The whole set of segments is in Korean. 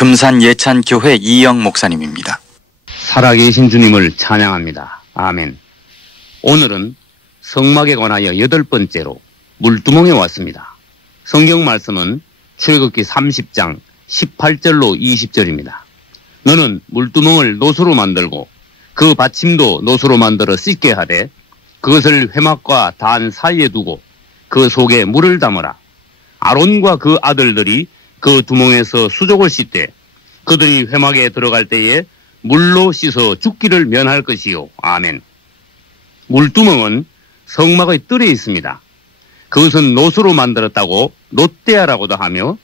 금산 예찬교회 이영 목사님입니다. 살아계신 주님을 찬양합니다. 아멘. 오늘은 성막에 관하여 8번째로 물두멍에 왔습니다. 성경 말씀은 출애굽기 30장 18절로 20절입니다. 너는 물두멍을 노수로 만들고 그 받침도 노수로 만들어 씻게 하되 그것을 회막과 단 사이에 두고 그 속에 물을 담으라. 아론과 그 아들들이 그 두멍에서 수족을 씻되 그들이 회막에 들어갈 때에 물로 씻어 죽기를 면할 것이요. 아멘. 물두멍은 성막의 뜰에 있습니다. 그것은 노수로 만들었다고 놋대야라고도 하며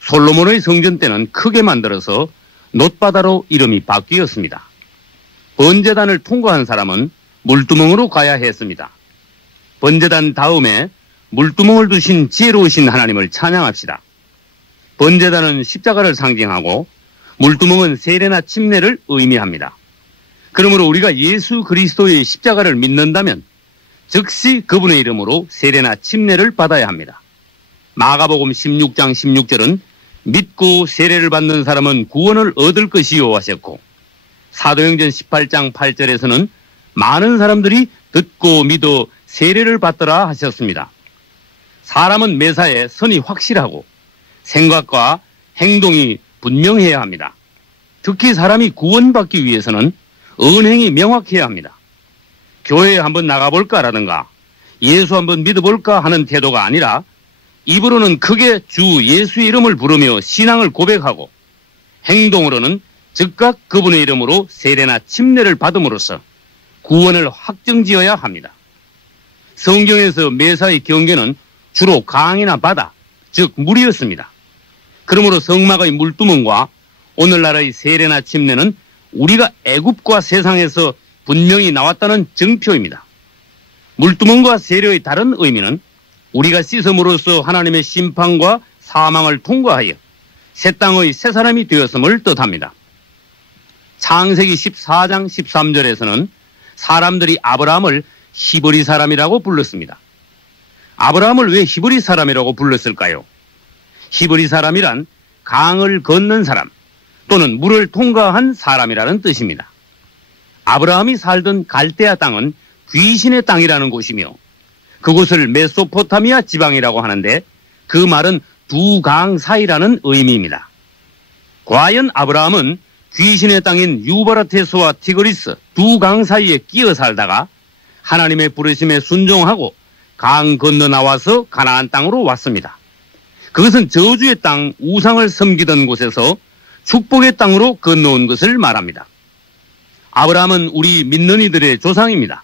솔로몬의 성전 때는 크게 만들어서 놋바다로 이름이 바뀌었습니다. 번제단을 통과한 사람은 물두멍으로 가야 했습니다. 번제단 다음에 물두멍을 두신 지혜로우신 하나님을 찬양합시다. 번제단은 십자가를 상징하고 물두멍은 세례나 침례를 의미합니다. 그러므로 우리가 예수 그리스도의 십자가를 믿는다면 즉시 그분의 이름으로 세례나 침례를 받아야 합니다. 마가복음 16장 16절은 믿고 세례를 받는 사람은 구원을 얻을 것이요 하셨고 사도행전 18장 8절에서는 많은 사람들이 듣고 믿어 세례를 받더라 하셨습니다. 사람은 매사에 선이 확실하고 생각과 행동이 분명해야 합니다. 특히 사람이 구원받기 위해서는 언행이 명확해야 합니다. 교회에 한번 나가볼까라든가 예수 한번 믿어볼까 하는 태도가 아니라 입으로는 크게 주 예수의 이름을 부르며 신앙을 고백하고 행동으로는 즉각 그분의 이름으로 세례나 침례를 받음으로써 구원을 확정지어야 합니다. 성경에서 매사의 경계는 주로 강이나 바다, 즉 물이었습니다. 그러므로 성막의 물두멍과 오늘날의 세례나 침례는 우리가 애굽과 세상에서 분명히 나왔다는 증표입니다. 물두멍과 세례의 다른 의미는 우리가 씻음으로써 하나님의 심판과 사망을 통과하여 새 땅의 새 사람이 되었음을 뜻합니다. 창세기 14장 13절에서는 사람들이 아브라함을 히브리 사람이라고 불렀습니다. 아브라함을 왜 히브리 사람이라고 불렀을까요? 히브리 사람이란 강을 건넌 사람 또는 물을 통과한 사람이라는 뜻입니다. 아브라함이 살던 갈대아 땅은 귀신의 땅이라는 곳이며 그곳을 메소포타미아 지방이라고 하는데 그 말은 두 강 사이라는 의미입니다. 과연 아브라함은 귀신의 땅인 유브라테스와 티그리스 두 강 사이에 끼어 살다가 하나님의 부르심에 순종하고 강 건너 나와서 가나안 땅으로 왔습니다. 그것은 저주의 땅 우상을 섬기던 곳에서 축복의 땅으로 건너온 것을 말합니다. 아브라함은 우리 믿는 이들의 조상입니다.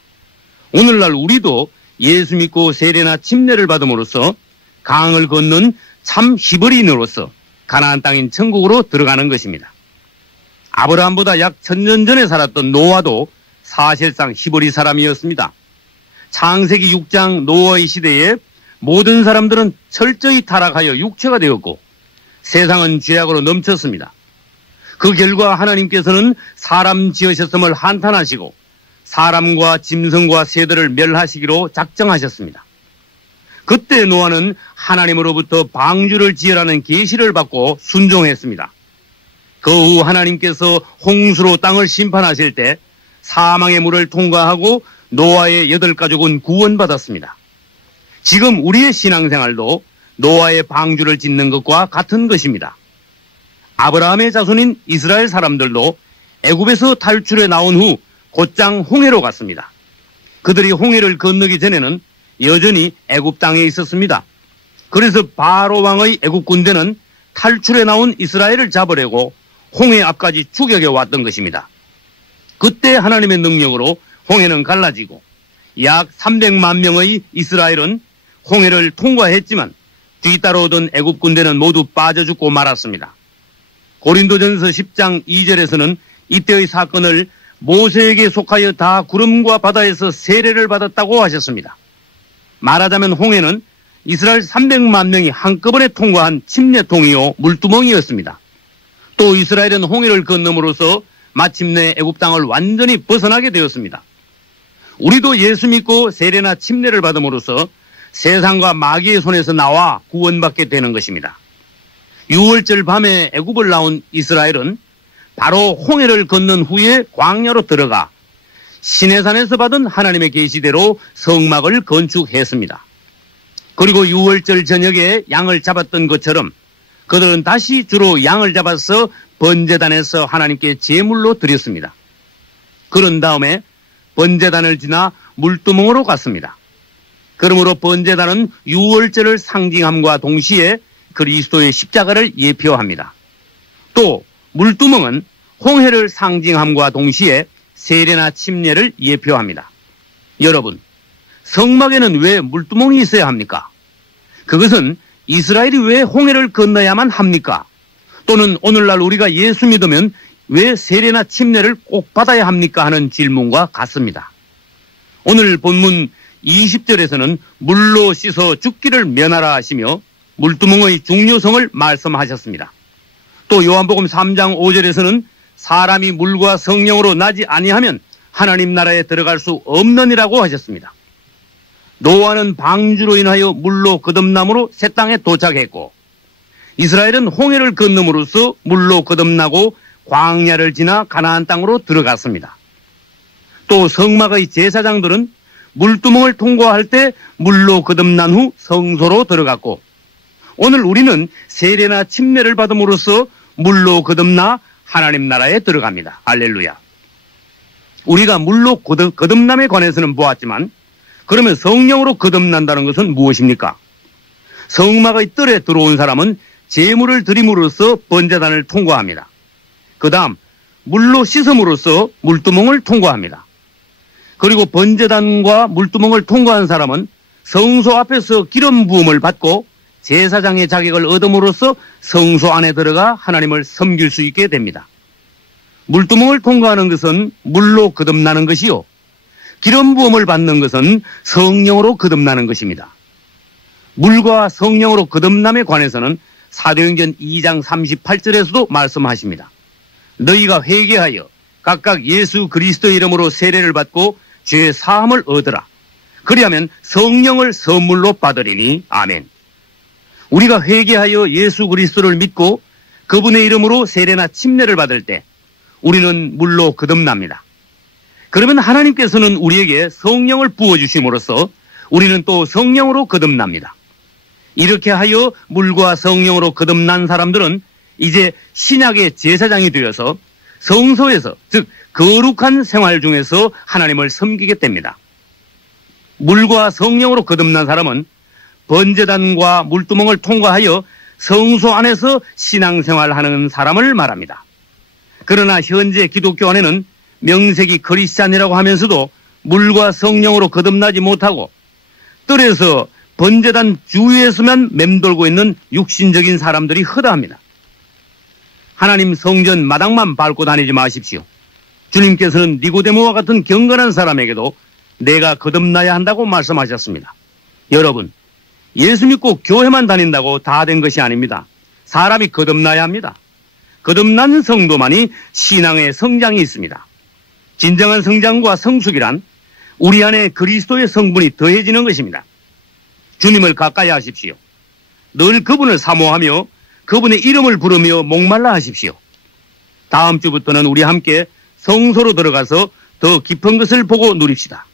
오늘날 우리도 예수 믿고 세례나 침례를 받음으로써 강을 건넌 참 히브리인으로서 가나안 땅인 천국으로 들어가는 것입니다. 아브라함보다 약 1000년 전에 살았던 노아도 사실상 히브리 사람이었습니다. 창세기 6장 노아의 시대에 모든 사람들은 철저히 타락하여 육체가 되었고 세상은 죄악으로 넘쳤습니다. 그 결과 하나님께서는 사람 지으셨음을 한탄하시고 사람과 짐승과 새들을 멸하시기로 작정하셨습니다. 그때 노아는 하나님으로부터 방주를 지으라는 계시를 받고 순종했습니다. 그 후 하나님께서 홍수로 땅을 심판하실 때 사망의 물을 통과하고 노아의 8가족은 구원받았습니다. 지금 우리의 신앙생활도 노아의 방주를 짓는 것과 같은 것입니다. 아브라함의 자손인 이스라엘 사람들도 애굽에서 탈출해 나온 후 곧장 홍해로 갔습니다. 그들이 홍해를 건너기 전에는 여전히 애굽 땅에 있었습니다. 그래서 바로 왕의 애굽 군대는 탈출해 나온 이스라엘을 잡으려고 홍해 앞까지 추격해 왔던 것입니다. 그때 하나님의 능력으로 홍해는 갈라지고 약 300만 명의 이스라엘은 홍해를 통과했지만 뒤따라오던 애굽 군대는 모두 빠져 죽고 말았습니다. 고린도전서 10장 2절에서는 이때의 사건을 모세에게 속하여 다 구름과 바다에서 세례를 받았다고 하셨습니다. 말하자면 홍해는 이스라엘 300만 명이 한꺼번에 통과한 침례통이요 물두멍이었습니다. 또 이스라엘은 홍해를 건너므로써 마침내 애굽 땅을 완전히 벗어나게 되었습니다. 우리도 예수 믿고 세례나 침례를 받음으로써 세상과 마귀의 손에서 나와 구원받게 되는 것입니다. 6월절 밤에 애굽을 나온 이스라엘은 바로 홍해를 건넌 후에 광야로 들어가 시내산에서 받은 하나님의 계시대로 성막을 건축했습니다. 그리고 6월절 저녁에 양을 잡았던 것처럼 그들은 다시 주로 양을 잡아서 번제단에서 하나님께 제물로 드렸습니다. 그런 다음에 번제단을 지나 물두멍으로 갔습니다. 그러므로 번제단은 6월절을 상징함과 동시에 그리스도의 십자가를 예표합니다. 또 물두멍은 홍해를 상징함과 동시에 세례나 침례를 예표합니다. 여러분, 성막에는 왜 물두멍이 있어야 합니까? 그것은 이스라엘이 왜 홍해를 건너야만 합니까? 또는 오늘날 우리가 예수 믿으면 왜 세례나 침례를 꼭 받아야 합니까? 하는 질문과 같습니다. 오늘 본문 20절에서는 물로 씻어 죽기를 면하라 하시며 물두멍의 중요성을 말씀하셨습니다. 또 요한복음 3장 5절에서는 사람이 물과 성령으로 나지 아니하면 하나님 나라에 들어갈 수 없느니라고 하셨습니다. 노아는 방주로 인하여 물로 거듭남으로 새 땅에 도착했고 이스라엘은 홍해를 건너므로써 물로 거듭나고 광야를 지나 가나안 땅으로 들어갔습니다. 또 성막의 제사장들은 물두멍을 통과할 때 물로 거듭난 후 성소로 들어갔고 오늘 우리는 세례나 침례를 받음으로써 물로 거듭나 하나님 나라에 들어갑니다. 할렐루야. 우리가 물로 거듭남에 관해서는 보았지만 그러면 성령으로 거듭난다는 것은 무엇입니까? 성막의 뜰에 들어온 사람은 제물을 드림으로써 번제단을 통과합니다. 그 다음 물로 씻음으로써 물두멍을 통과합니다. 그리고 번제단과 물두멍을 통과한 사람은 성소 앞에서 기름 부음을 받고 제사장의 자격을 얻음으로써 성소 안에 들어가 하나님을 섬길 수 있게 됩니다. 물두멍을 통과하는 것은 물로 거듭나는 것이요. 기름 부음을 받는 것은 성령으로 거듭나는 것입니다. 물과 성령으로 거듭남에 관해서는 사도행전 2장 38절에서도 말씀하십니다. 너희가 회개하여 각각 예수 그리스도의 이름으로 세례를 받고 죄 사함을 얻으라. 그리하면 성령을 선물로 받으리니 아멘. 우리가 회개하여 예수 그리스도를 믿고 그분의 이름으로 세례나 침례를 받을 때 우리는 물로 거듭납니다. 그러면 하나님께서는 우리에게 성령을 부어주심으로써 우리는 또 성령으로 거듭납니다. 이렇게 하여 물과 성령으로 거듭난 사람들은 이제 신약의 제사장이 되어서 성소에서 즉 거룩한 생활 중에서 하나님을 섬기게 됩니다. 물과 성령으로 거듭난 사람은 번제단과 물두멍을 통과하여 성소 안에서 신앙생활하는 사람을 말합니다. 그러나 현재 기독교 안에는 명색이 크리스찬이라고 하면서도 물과 성령으로 거듭나지 못하고 뜰에서 번제단 주위에서만 맴돌고 있는 육신적인 사람들이 허다합니다. 하나님 성전 마당만 밟고 다니지 마십시오. 주님께서는 니고데모와 같은 경건한 사람에게도 내가 거듭나야 한다고 말씀하셨습니다. 여러분, 예수 믿고 교회만 다닌다고 다 된 것이 아닙니다. 사람이 거듭나야 합니다. 거듭난 성도만이 신앙의 성장이 있습니다. 진정한 성장과 성숙이란 우리 안에 그리스도의 성분이 더해지는 것입니다. 주님을 가까이 하십시오. 늘 그분을 사모하며 그분의 이름을 부르며 목말라 하십시오. 다음 주부터는 우리 함께 성소로 들어가서 더 깊은 것을 보고 누립시다.